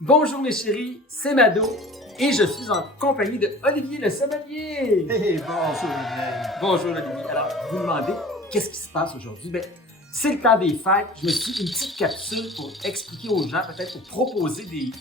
Bonjour mes chéris, c'est Mado et je suis en compagnie de Olivier le sommelier. Hey, bonjour Olivier. Bonjour Olivier. Alors, vous vous demandez qu'est-ce qui se passe aujourd'hui? Ben, c'est le temps des fêtes. Je me suis dit une petite capsule pour expliquer aux gens, peut-être pour proposer des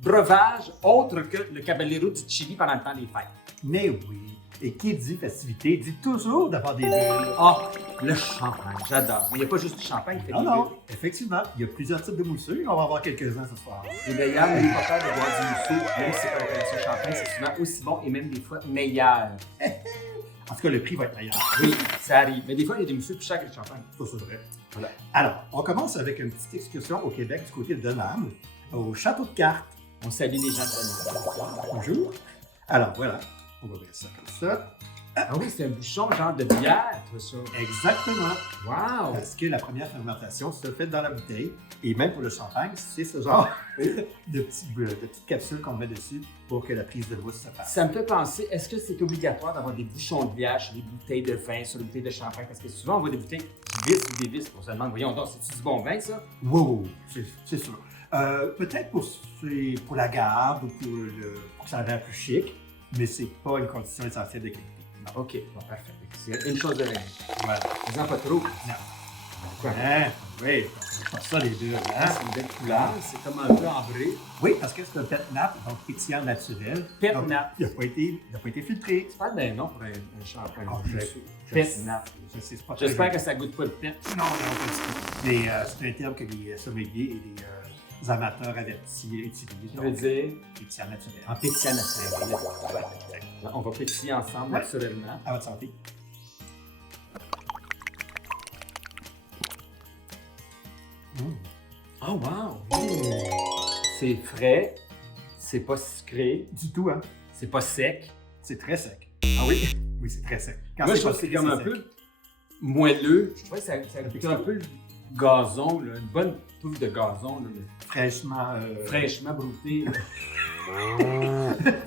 breuvages autres que le Caballero di Chili pendant le temps des fêtes. Mais oui, et qui dit festivité dit toujours d'avoir des bulles. Ah, le champagne, j'adore. Mais il n'y a pas juste du champagne qui fait Non, des non, bulles. effectivement, il y a plusieurs types de mousseux. On va en voir quelques-uns ce soir. Et d'ailleurs, n'ayez pas peur de boire du mousseux, même si c'est pas l'appellation champagne, c'est souvent aussi bon et même des fois meilleur. En tout cas, le prix va être meilleur. Oui, ça arrive. Mais des fois, il y a des mousseux plus chers que le champagne. Ça, c'est vrai. Voilà. Alors, on commence avec une petite excursion au Québec du côté de Denham, au Château de Cartes. On salue les gens de Bonjour. Alors, voilà, on va ouvrir ça comme ça. Ah oui, c'est un bouchon genre de bière, tout ça. Exactement. Wow! Parce que la première fermentation se fait dans la bouteille. Et même pour le champagne, c'est ce genre de petites capsules qu'on met dessus pour que la prise de mousse se fasse. Ça me fait penser, est-ce que c'est obligatoire d'avoir des bouchons de bière sur les bouteilles de vin, sur les bouteilles de champagne? Parce que souvent, on voit des bouteilles vis ou des vis. On se demande, voyons donc, c'est-tu du bon vin, ça? Wow, c'est sûr. Peut-être pour la garde ou pour que ça ait l'air plus chic, mais c'est pas une condition essentielle de qualité. Non. OK, bon, parfait. C'est une chose de rien. Voilà. Faisant pas trop. Non. Quoi? Hein? Oui, c'est pas ça les deux. Hein? C'est une belle couleur, c'est comme un peu ambré. Oui, parce que c'est un pet nap, donc pétillant naturel. Pet Donc, nap. Il n'a pas été filtré. C'est pas d'un nom pour un champagne. Ah, Pet nap. C'est pas J'espère que ça goûte pas le pet. Non, pas du tout. Mais c'est un terme que les sommeliers et les amateurs avertis utilisent. Je veux dire, Pétillant naturel. en pétillant naturel. Ouais. On va pétiller ensemble, Ouais. naturellement. À votre santé. Oh wow! C'est frais, c'est pas sucré, Du tout, hein? c'est pas sec. C'est très sec. Ah oui? Oui, c'est très sec. Quand Moi, je pas trouve que c'est sucré, comme un sec. peu moelleux. Je trouve que ça goûte un peu le gazon, là, une bonne touffe de gazon, là, Fraîchement. fraîchement brouté. là.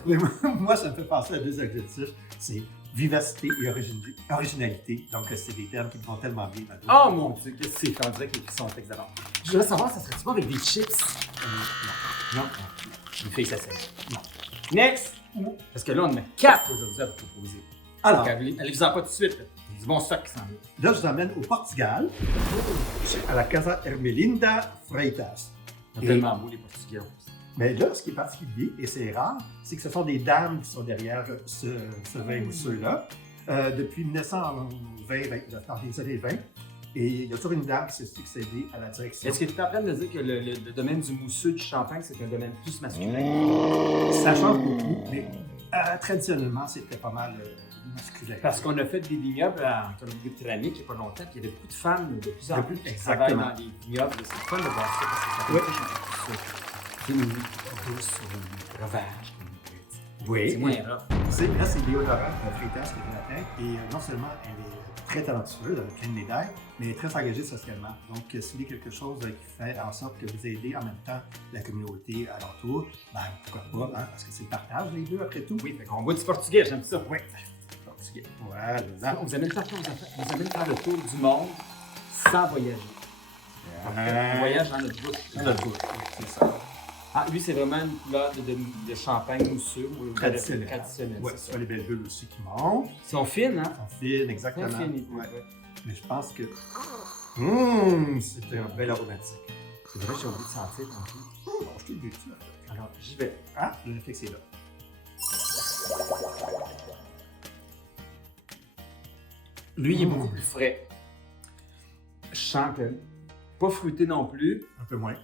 Mais moi, ça me fait penser à deux adjectifs. C'est vivacité et originalité. Donc, c'est des termes qui me vont tellement bien. Mado. Oh mon Dieu, qu'est-ce que c'est? On dirait qu'ils sont excellents. Je voudrais savoir, ça serait-tu bon avec des chips? Non. Une fille, ça serait. Non. Next! Parce que là, on en a 4 aujourd'hui à vous proposer. Alors, Donc, allez-vous-en pas tout de suite. Là. Il y a du bon stock qui s'en vient. là, je vous emmène au Portugal, à la Casa Ermelinda Freitas. Ils sont tellement beaux, les Portugais. Mais là, ce qui est particulier, et c'est rare, c'est que ce sont des dames qui sont derrière ce vin mousseux-là, depuis 1920, dans les années 20. Et il y a toujours une dame qui s'est succédée à la direction. Est-ce que tu es en train de dire que le domaine du mousseux du champagne, c'est un domaine plus masculin? Ça change beaucoup, mais traditionnellement, c'était pas mal masculin. Parce qu'on a fait des vignobles en Colombie-Britannique il n'y a pas longtemps, puis il y avait beaucoup de femmes de plus en plus qui travaillent Exactement. dans les vignobles. C'est fun de voir ça parce que ça Oui. touche un peu plus sur une douce, sur une breuvage. comme on pourrait dire. Oui, C'est moins rough. Là, c'est Léonora Freitas qui est à la tête. Et non seulement elle est très talentueuse, elle a plein de médailles, mais elle est très engagée socialement. Donc, s'il y a quelque chose qui fait en sorte que vous aidez en même temps la communauté alentour, ben pourquoi pas, hein, parce que c'est le partage, les deux, après tout. Oui, fait qu'on voit du portugais, j'aime ça. Oui. Portugais. Voilà. On vous amène partout, on vous amène faire le tour du monde sans voyager. On voyage dans notre bouche. Dans notre bouche, oui, c'est ça. Ah, lui, c'est vraiment une couleur de champagne mousseux ou Traditionnel. traditionnel. Oui, c'est ça, ça. les belles bulles aussi qui montent. Ils sont fines, hein? Elles sont fines, exactement. Très fines. Ouais. Ouais. Mais je pense que c'est un bel aromatique. C'est vrai, j'ai oublié de sentir tantôt. Bon, je t'ai vu dessus, en fait. Alors, j'y vais. Ah, le réflexe est là. Lui, il est beaucoup plus frais. Je sens que pas fruité non plus, Un peu moins.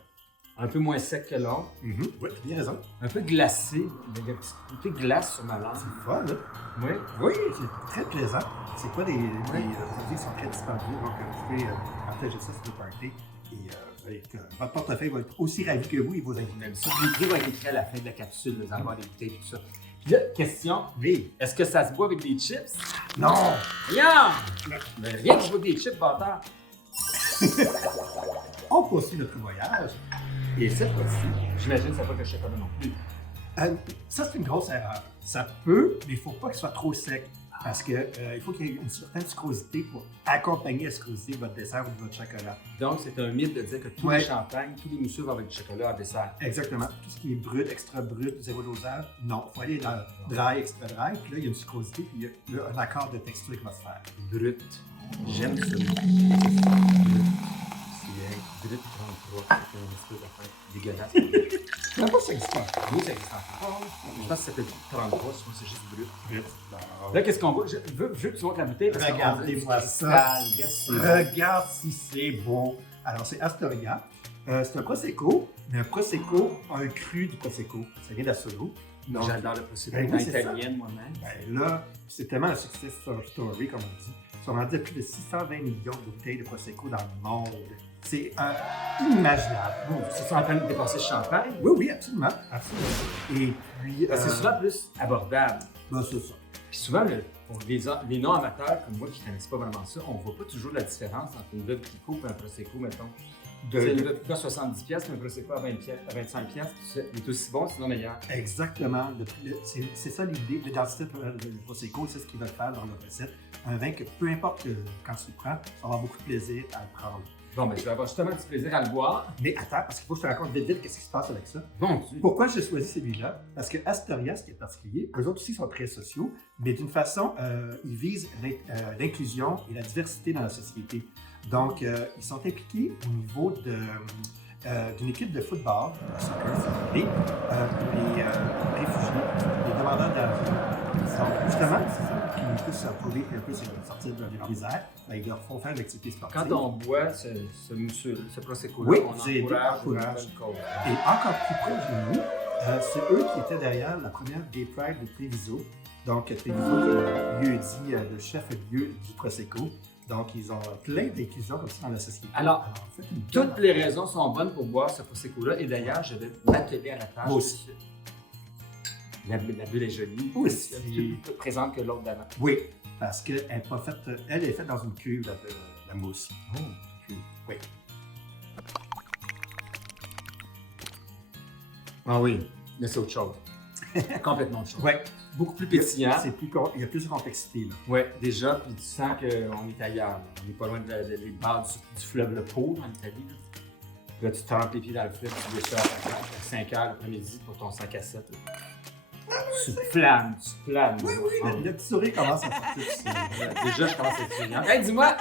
un peu moins sec que l'autre, Oui, tu as bien raison. un peu glacé. Il y a un petit côté glace sur ma langue. C'est fun, là. Oui. Oui, c'est très plaisant. C'est pas des produits qui sont très dispendieux, donc vous pouvez partager ça sur le party. Et vous allez être, votre portefeuille va être aussi ravi que vous et vos invités. Même ça. Le prix va être écrit à la fin de la capsule, vous allez avoir des bouteilles et tout ça. Puis là, question, Oui. est-ce que ça se boit avec des chips? Non! Rien! Mais rien que je bois des chips, bâtard. On poursuit notre voyage. Et cette fois-ci, J'imagine que ça va que je sais pas non plus. ça c'est une grosse erreur. Ça peut, mais il ne faut pas qu'il soit trop sec. Parce qu'il faut qu'il y ait une certaine sucrosité pour accompagner la sucrosité de votre dessert ou de votre chocolat. Donc, c'est un mythe de dire que tous les champagnes, tous les mousseux vont avec du chocolat en dessert. Exactement. Tout ce qui est brut, extra brut, zéro dosage, non. Il faut aller dans dry, extra dry. Puis là, il y a une sucrosité, puis il y a un accord de texture qui va se faire. Brut. J'aime ce mot. Brut 33. C'est une espèce d'affaire dégueulasse. Je ne sais pas si ça existe pas. Oui, ça existe encore. Je pense que ça s'appelle 33, je pense que c'est juste brut. Brut. Là, qu'est-ce qu'on voit? Je veux que tu montres la bouteille. parce qu'on Regardez-moi dit ça. cristal. Regarde si c'est beau. Alors, c'est Astoria. C'est un Prosecco, mais un Prosecco, un cru du Prosecco. Ça vient d'Assolo. Donc, j'adore le Prosecco. Ben dans oui, c'est italienne, moi-même. Ben là, c'est tellement un success story, comme on dit. Ils sont rendus à plus de 620 millions de bouteilles de Prosecco dans le monde. C'est inimaginable. Bon, c'est ça en train de dépasser le champagne. Oui, oui, absolument. Absolument. Et puis. C'est souvent plus abordable. Ben, c'est ça. Puis souvent, pour les non-amateurs comme moi qui ne connaissent pas vraiment ça, on ne voit pas toujours la différence entre une levure Clicquot et un Prosecco, mettons. C'est une levure Clicquot à 70$, mais un Prosecco à 20$, à 25$. Il est aussi bon, sinon meilleur. Exactement. C'est ça l'idée. L'identité du Prosecco, c'est ce qu'ils veulent faire dans leur recette. Un vin que peu importe quand tu le prends, tu vas avoir beaucoup de plaisir à le prendre. Bon, ben, je vais avoir justement du plaisir à le boire. Mais attends, parce qu'il faut que je te raconte vite qu'est-ce qui se passe avec ça. Bon Dieu. Pourquoi j'ai choisi celui-là? Parce que Astoria, ce qui est particulier, eux autres aussi sont très sociaux, mais d'une façon, ils visent l'inclusion et la diversité dans la société. Donc, ils sont impliqués au niveau d'une équipe de football, soccer, si vous voulez, pour les réfugiés, les demandeurs d'asile. Donc, justement, c'est ça qui nous pousse à trouver un peu sortir de leur misère. Ben, ils leur font faire de l'activité sportive. Quand on boit ce Prosecco-là, Oui, on vous encourage une encourage. bonne cause. Et encore plus proche de nous, c'est eux qui étaient derrière la première Gay Pride de Treviso. Donc, Treviso, qui est le lieu-dit, le chef-lieu du Prosecco. Donc, ils ont plein d'inclusions comme ça dans la société. Alors, faites une toutes les raisons sont bonnes pour boire ce Prosecco-là. Et d'ailleurs, je vais m'atteler à la tâche. Moi aussi. La bulle est jolie. Oui. C'est plus présente que l'autre d'avant. Oui, parce qu'elle est faite dans une cuve, la mousse. Oh, Oui. Ah oui, mais c'est autre chose. Complètement autre chose. Oui. Beaucoup plus pétillant. Il y a plus de complexité, là. Oui, déjà, puis tu sens qu'on est ailleurs. Là. On n'est pas loin des bords du fleuve Le Pô, en Italie. Là. Puis là, tu trempes les pieds dans le fleuve, tu déchires à 5 h l'après-midi pour ton 5 à 7. Là. Tu planes. Oui, le petit sourire commence à sortir. Déjà, je commence à être souriant. Hey, dis-moi,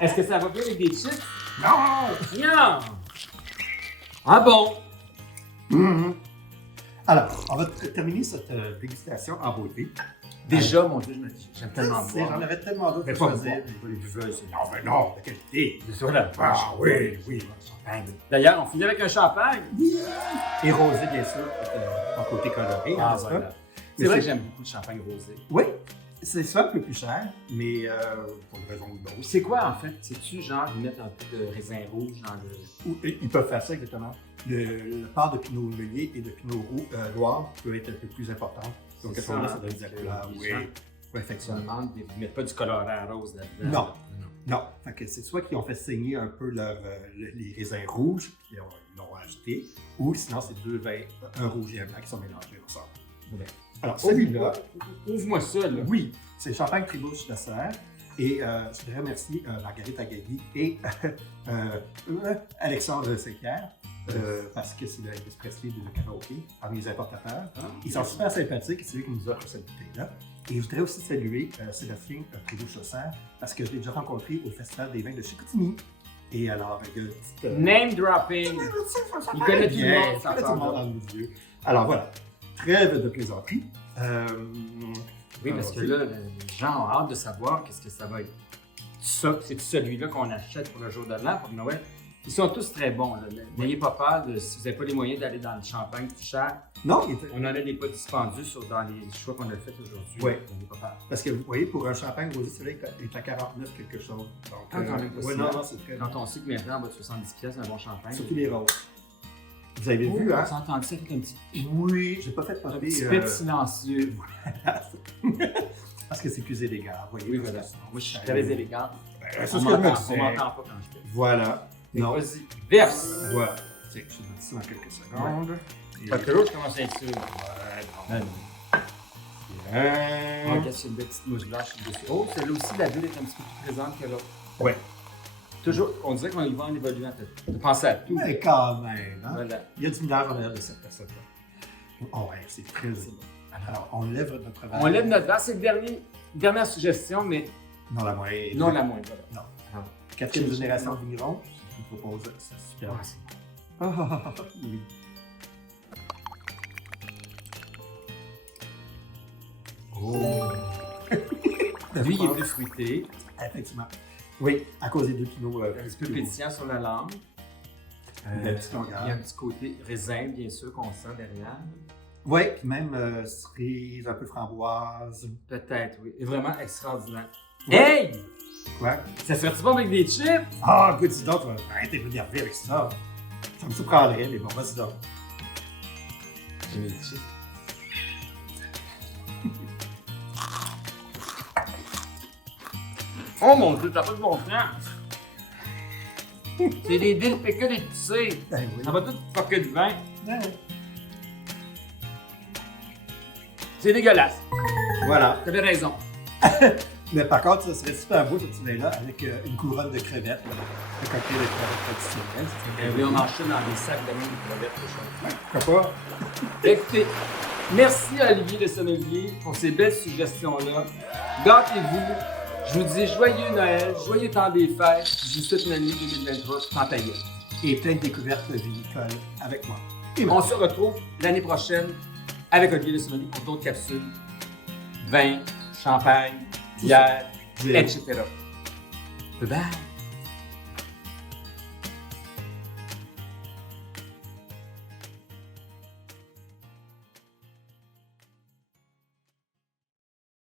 est-ce que ça va bien avec des chips? Non! Non! Ah bon? Mm-hmm. Alors, on va terminer cette dégustation en beauté. Déjà, mon Dieu, j'aime tellement boire. J'en avais tellement d'autres Mais à pas choisir. les buveuses. Non, mais non, de qualité. C'est ça, là. Ah oui, oui. Champagne. D'ailleurs, on finit avec un champagne. Et rosé, bien sûr, en côté coloré. Ah, n'est-ce pas? voilà. C'est Mais vrai que j'aime beaucoup le champagne rosé. Oui, c'est ça un peu plus cher, mais pour une raison ou d'autre. C'est quoi, en fait? C'est-tu, genre, ils mettent un peu de raisin rouge dans le... Ou, ils peuvent faire ça exactement. Le part de pinot meunier et de pinot noir peut être un peu plus important. Donc, à ce moment-là, ça donne des couleurs. Oui, Je me effectivement. demande, ils mettent pas du colorant rose là-dedans. Non. Non, fait que c'est soit qu'ils ont fait saigner un peu les raisins rouges, puis ils l'ont ajouté, ou sinon c'est deux vins, un rouge et un blanc qui sont mélangés ensemble. Ouais. Alors celui-là, Ouvre-moi ça, là. oui, c'est Champagne Tribouche de Serre. Et je voudrais remercier Marguerite Agagui et Alexandre Saint-Pierre, parce que c'est le Elvis Presley de karaoké, parmi les importateurs. Ils sont super sympathiques, c'est eux qui nous offrent cette bouteille-là. Et je voudrais aussi saluer Sébastien Tribouche-Chaussère, parce que je l'ai déjà rencontré au Festival des vins de Chicoutimi. Et alors, il y a une petite... Name dropping. Il connaît tout le monde. Il connaît tout le monde dans le milieu. Alors voilà, trêve de plaisanterie. Oui, parce que là, les gens ont hâte de savoir qu'est-ce que ça va être. Ça, c'est celui-là qu'on achète pour le jour de l'an, pour Noël. Ils sont tous très bons. Là. N'ayez pas peur si vous n'avez pas les moyens d'aller dans le champagne plus cher. Non, on en a des pas dispendus dans les choix qu'on a fait aujourd'hui. Oui. N'ayez pas peur. Parce que vous voyez, pour un champagne rosé, celui-là est à 49 quelque chose. Donc, quand même pas si non, mal. c'est très Quand on sait que maintenant, en bas de 70$, un bon champagne. Surtout les roses. Vous avez vu, hein? On s'est entendu ça avec un petit, Oui, j'ai pas fait un popper. petit pet silencieux. Parce que c'est plus élégant, vous voyez. Oui, voilà. Moi, je suis très élégant. C'est ce On que je me m'entend disais. pas quand je fais. Voilà. Non. Vas-y, verse! Voilà. Tiens, je te donne ça dans quelques secondes. Et- Pas que l'autre commence à être sûr. Ouais, bon. On cache une petite mousse blanche dessus. Oh, celle-là aussi, la bulle est un petit peu plus présente que l'autre. Ouais. Toujours, on dirait qu'on y va en évoluant. De penser à tout. Mais quand même, hein? Voilà. Il y a du millage en arrière de cette personne-là. Oh, ouais, c'est très bon. Alors, on lève notre verre. On lève notre verre. C'est le dernière suggestion, mais Non, la moindre. non la moindre. Non. Ah. Quatrième génération de vigneron, je vous propose ça. Super. Ah, c'est bon. Oui. Oh. Lui, il est plus fruité, Effectivement. Oui, à cause des 2 kilos. un petit peu pétillant sur la langue. Une belle petite Il longueur. y a un petit côté raisin, bien sûr, qu'on sent derrière. Oui, puis même cerise, un peu framboise. Peut-être, oui. Et vraiment extraordinaire. Ouais. Hey! Quoi? Ça serait-tu bon avec des chips? Ah, écoute, dis donc, tu vas arrêter de m'énerver avec ça. Ça me surprendrait, mais bon, vas-y donc. J'ai mes chips. Oh mon Dieu, t'as pas de bon sens! C'est des dilles piquées épicées. Ben oui. Ça va tout fucker du vin. Ouais. C'est dégueulasse. Voilà. T'avais raison. Mais par contre, ça serait super beau ce petit vin-là avec une couronne de crevettes. Un cocktail de crevettes traditionnel. Oui, on mange ça dans des sacs de même de crevettes, tout ça. Pourquoi pas? Écoutez, merci à Olivier de Sommelier pour ces belles suggestions-là. Gâtez-vous. Je vous dis joyeux Noël, joyeux temps des fêtes. Je vous souhaite une année 2023 sans tailler. Et plein de découvertes vinicoles avec moi. On se retrouve l'année prochaine avec Olivier de Sommelier pour d'autres capsules. Vin, champagne, bière, etc. Bye bye.